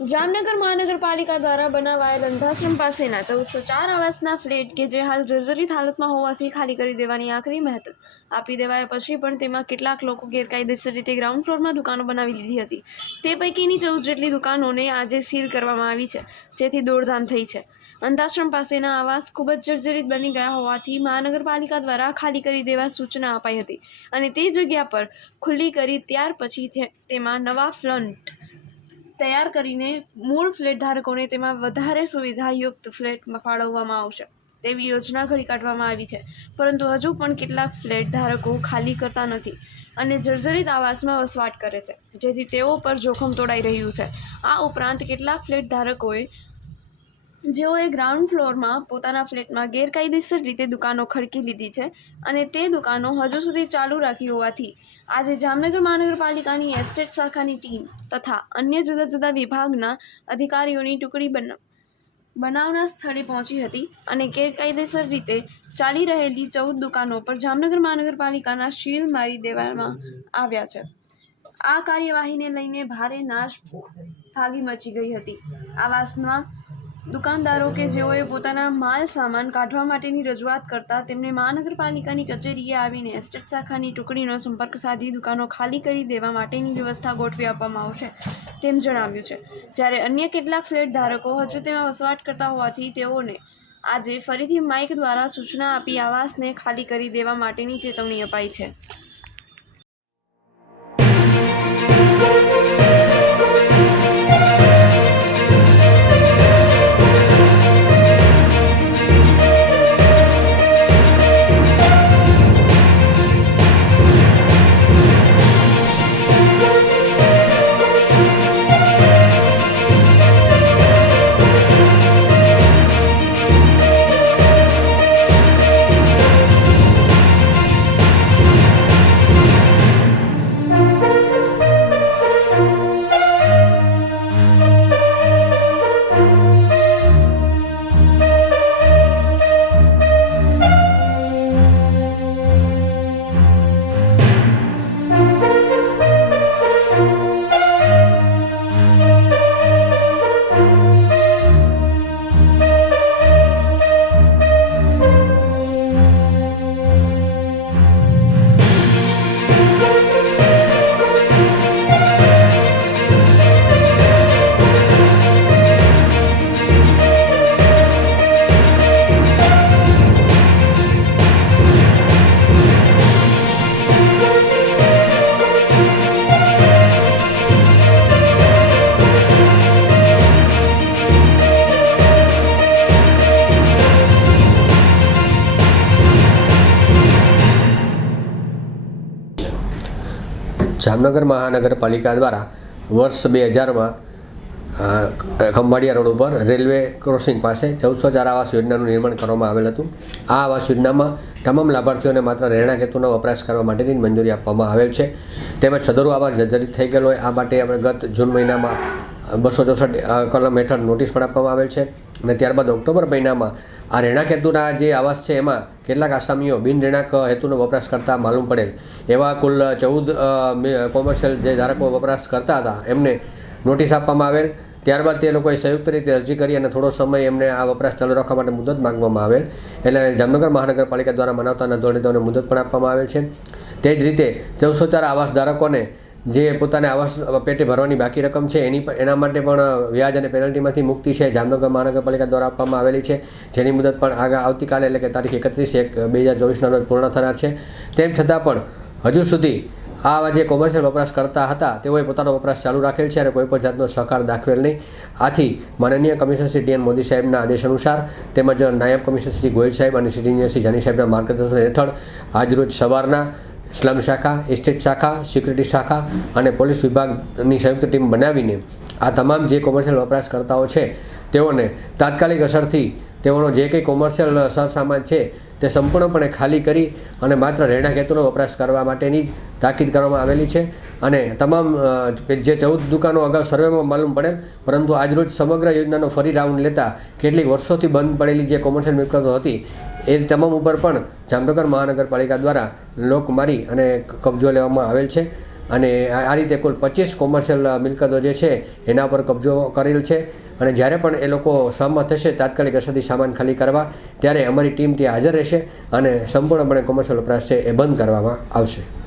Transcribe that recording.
જામનગર મહાનગરપાલિકા દ્વારા બનાવાયેલ અંધાશ્રમ પાસેના ચૌદસો ચાર આવાસના ફ્લેટ કે જે હાલ જર્જરિત હાલતમાં હોવાથી ખાલી કરી દેવાની આખરી મહેત આપી દેવાયા પછી પણ તેમાં કેટલાક લોકો ગેરકાયદેસર રીતે ગ્રાઉન્ડ ફ્લોરમાં દુકાનો બનાવી લીધી હતી. તે પૈકીની ચૌદ જેટલી દુકાનોને આજે સીલ કરવામાં આવી છે, જેથી દોડધામ થઈ છે. અંધાશ્રમ પાસેના આવાસ ખૂબ જ જર્જરિત બની ગયા હોવાથી મહાનગરપાલિકા દ્વારા ખાલી કરી દેવા સૂચના અપાઈ હતી અને તે જગ્યા પર ખુલ્લી કરી ત્યાર પછી તેમાં નવા ફ્લન્ટ તૈયાર કરીને મૂળ ફ્લેટ ધારકોને તેમાં વધારે સુવિધાયુક્ત ફ્લેટ ફાળવવામાં આવશે. તેવી યોજના ઘડી કાઢવામાં આવી છે. પરંતુ હજુ પણ કેટલાક ફ્લેટ ધારકો ખાલી કરતા નથી અને જર્જરિત આવાસમાં વસવાટ કરે છે. જેથી તેઓ પર જોખમ તોડાઈ રહ્યું છે. આ ઉપરાંત કેટલાક ફ્લેટ ધારકોએ જેઓએ ગ્રાઉન્ડ ફ્લોરમાં પોતાના ફ્લેટમાં ગેરકાયદેસર રીતે દુકાનો ખડકી લીધી છે અને તે દુકાનો હજુ સુધી ચાલુ રાખી હોવાથી આજે જામનગર મહાનગરપાલિકાની એસ્ટેટ શાખાની ટીમ તથા અન્ય જુદા જુદા વિભાગના અધિકારીઓની ટુકડી બન, બનાવના સ્થળે પહોંચી હતી અને ગેરકાયદેસર રીતે ચાલી રહેલી ચૌદ દુકાનો પર જામનગર મહાનગરપાલિકાના શીલ મારી દેવામાં આવ્યા છે. આ કાર્યવાહીને લઈને ભારે નાશ ભાગી મચી ગઈ હતી. આવાસમાં દુકાનદારો કે જેઓએ પોતાના માલ સામાન કાઢવા માટેની રજૂઆત કરતા તેમને મહાનગરપાલિકાની કચેરીએ આવીને એસ્ટેટ શાખાની ટુકડીનો સંપર્ક સાધી દુકાનો ખાલી કરી દેવા માટેની વ્યવસ્થા ગોઠવી આપવામાં આવશે તેમ જણાવ્યું છે. જ્યારે અન્ય કેટલાક ફ્લેટ ધારકો હજુ તેમાં વસવાટ કરતા હોવાથી તેઓને આજે ફરીથી માઇક દ્વારા સૂચના આપી આવાસને ખાલી કરી દેવા માટેની ચેતવણી અપાઈ છે. જામનગર મહાનગરપાલિકા દ્વારા વર્ષ બે હજારમાં ખંભાળિયા રોડ ઉપર રેલવે ક્રોસિંગ પાસે ચૌદસો ચાર આવાસ યોજનાનું નિર્માણ કરવામાં આવેલ હતું. આ આવાસ યોજનામાં તમામ લાભાર્થીઓને માત્ર રહેણાંક હેતુનો વપરાશ કરવા માટેની મંજૂરી આપવામાં આવેલ છે. તેમજ સદરુ આવાસ જર્જરિત થઈ ગયેલો હોય, આ માટે આપણે ગત જૂન મહિનામાં બસો ચોસઠ કલમ હેઠળ નોટિસ પણ આપવામાં આવેલ છે. અને ત્યારબાદ ઓક્ટોબર મહિનામાં આ રહેણાંક હેતુના જે આવાસ છે, એમાં કેટલાક આસામીઓ બિન રહેણાંક હેતુનો વપરાશ કરતા માલુમ પડેલ. એવા કુલ ચૌદ કોમર્શિયલ જે ધારકો વપરાશ કરતા હતા, એમને નોટિસ આપવામાં આવેલ. ત્યારબાદ તે લોકોએ સંયુક્ત રીતે અરજી કરી અને થોડો સમય એમને આ વપરાશ ચાલુ રાખવા માટે મુદત માંગવામાં આવેલ. એટલે જામનગર મહાનગરપાલિકા દ્વારા મનાવતાના ધોરણે તેઓને મુદત પણ આપવામાં આવેલ છે. તે જ રીતે ચૌદસો ચાર આવાસ ધારકોને જે પોતાને આવાસ પેટે ભરવાની બાકી રકમ છે, એની એના માટે પણ વ્યાજ અને પેનલ્ટીમાંથી મુક્તિ છે, જામનગર મહાનગરપાલિકા દ્વારા આપવામાં આવેલી છે. જેની મુદત પણ આગળ આવતીકાલે એટલે કે તારીખ એકત્રીસ એક બે હજાર ચોવીસના રોજ પૂર્ણ થનાર છે. તેમ છતાં પણ, હજુ સુધી આવા જે કોમર્શિયલ વપરાશ કરતા હતા, તેઓએ પોતાનો વપરાશ ચાલુ રાખેલ છે અને કોઈ પણ જાતનો સહકાર દાખવેલ નહીં. આથી માનનીય કમિશનર શ્રી ડીએન મોદી સાહેબના આદેશ અનુસાર તેમજ નાયબ કમિશનર શ્રી ગોયલ સાહેબ અને શ્રી શ્રી જાની સાહેબના માર્ગદર્શન હેઠળ આજરોજ સવારના સ્લમ શાખા, એસ્ટેટ શાખા, સિક્યુરિટી શાખા અને પોલીસ વિભાગની સંયુક્ત ટીમ બનાવીને આ તમામ જે કોમર્શિયલ વપરાશકર્તાઓ છે, તેઓને તાત્કાલિક અસરથી તેઓનો જે કંઈ કોમર્શિયલ સરસામાન છે, તે સંપૂર્ણપણે ખાલી કરી અને માત્ર રહેણાંક હેતુનો વપરાશ કરવા માટેની જ તાકીદ કરવામાં આવેલી છે. અને તમામ જે ચૌદ દુકાનો અગાઉ સર્વેમાં માલુમ પડેલ, પરંતુ આજરોજ સમગ્ર યોજનાનો ફરી રાઉન્ડ લેતા કેટલીક વર્ષોથી બંધ પડેલી જે કોમર્શિયલ મિલકતો હતી એ તમામ ઉપર પણ જામનગર મહાનગરપાલિકા દ્વારા લોક મારી અને કબજો લેવામાં આવેલ છે. અને આ રીતે કુલ પચીસ કોમર્શિયલ મિલકતો જે છે, એના પર કબજો કરેલ છે. અને જ્યારે પણ એ લોકો સહમત થશે તાત્કાલિક અસરથી સામાન ખાલી કરવા, ત્યારે અમારી ટીમ ત્યાં હાજર રહેશે અને સંપૂર્ણપણે કોમર્શિયલ વપરાશ છે એ બંધ કરવામાં આવશે.